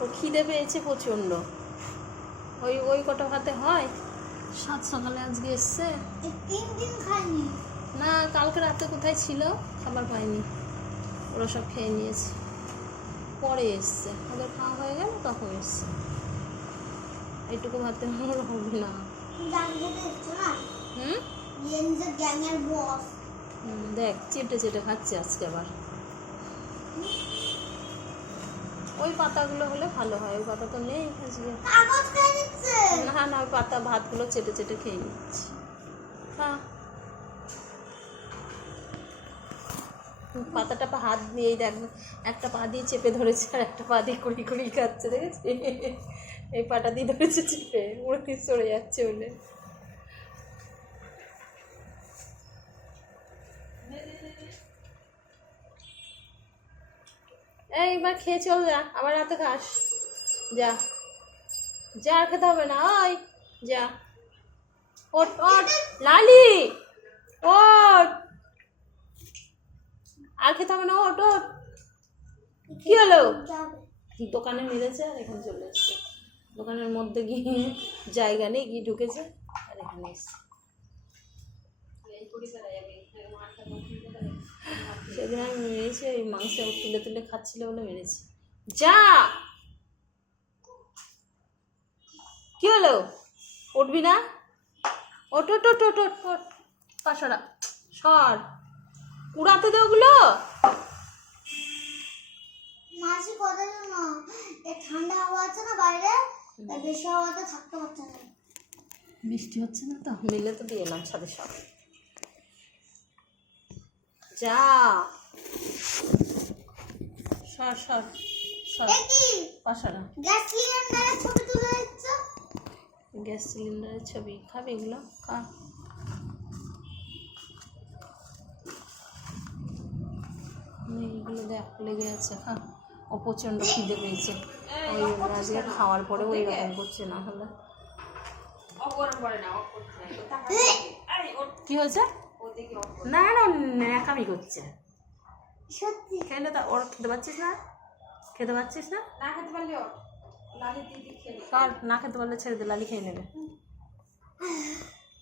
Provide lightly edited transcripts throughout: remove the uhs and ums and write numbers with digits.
ওর খিদে পেয়েছে প্রচণ্ড। ওই ওই কটা ভাতে হয়। সাত সকালে আজকে এসছে, 3 দিন খাইনি না কালকে রাতে কোথায় ছিল খাবার পাইনি, ওরা সব খেয়ে নিয়েছে। পরে এসছে, ওদের খাওয়া হয়ে গেল তখন এসছে। এইটুকু ভাতে আমার হবে না। হুম দেখ চেটে চেটে খাচ্ছে আজকে আবার। ওই পাতাগুলো হলে ভালো হয়, ওই পাতা তো নেই আজকে। না না ওই পাতা ভাতগুলো চেটে চেটে খেয়ে নিচ্ছি। হ্যাঁ পাতাটা হাত দিয়েই দেখ, একটা পা দিয়ে চেপে ধরেছে আর একটা পা দিয়ে কুড়ি কুড়ি খাচ্ছে, দেখেছি? এই পাটা দিয়ে ধরেছে চেপে, উড়ে দিয়ে চড়ে যাচ্ছে বলে। এইবার খেয়ে চল যা, আবার রাতে খাস। যা যা, আর খেতে হবে না। ওই যা, ওট ওট লালি, ওট, আর খেতে হবে না, ওট ওট। কি হলো? দোকানে মেরেছে আর এখানে চলে এসছে। দোকানের মধ্যে গিয়ে জায়গা নেই, গিয়ে ঢুকেছে আর এখানে এসছে। সেদিন আমি মেরেছি, ওই মাংস তুলে তুলে খাচ্ছিল বলে মেরেছি। যা, কি হলো? উঠবি না? ওট ওট ওট ওট ওট ওট, পাশরা সর, উড়াতে দে ওগুলো। মাসি কথা না, এই ঠান্ডা হাওয়া আছে না বাইরে, তাই বেশি হাওয়াতে থাকতে পারছে না। বৃষ্টি হচ্ছে না তো, মিলে তো দিয়ে এলাম ছাদে সব। যা, সর সর সর, পাশরা। গ্যাস সিলিন্ডারের ছবি তুলে দিচ্ছ? গ্যাস সিলিন্ডারের ছবি খাবে এগুলো? খা। এগুলো দেখ লেগে আছে, খা। ও প্রচণ্ড খিদে পেয়েছে, ওই আজকে খাওয়ার পরেও এইরকম করছে। না হলে কি হয়েছে? না না ন্যাকামি করছে সত্যি। খেলে তা ওর খেতে পাচ্ছিস না? খেতে পাচ্ছিস না? না খেতে পারলে লালি দিদি খেলে। সর, না খেতে পারলে ছেড়ে দে, লালি খেয়ে নেবে।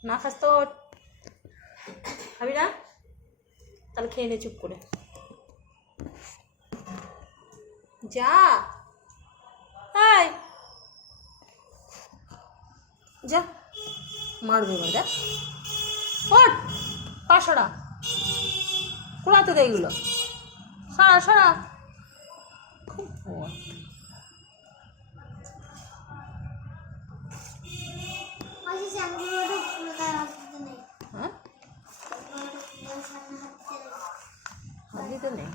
না খাস তো খাবি না? তাহলে খেয়ে নে চুপ করে। যা, এই যা, মারবে এবার দেখ। ওঠ, পা সরা, কুড়াতে দে এগুলো, সরা সরা। খুব মাসি শ্যাম্পুটা খুলে দেওয়ার অসুবিধা নেই। হ্যাঁ সামনে হাত দিতে নেই। হাত দিতে নেই।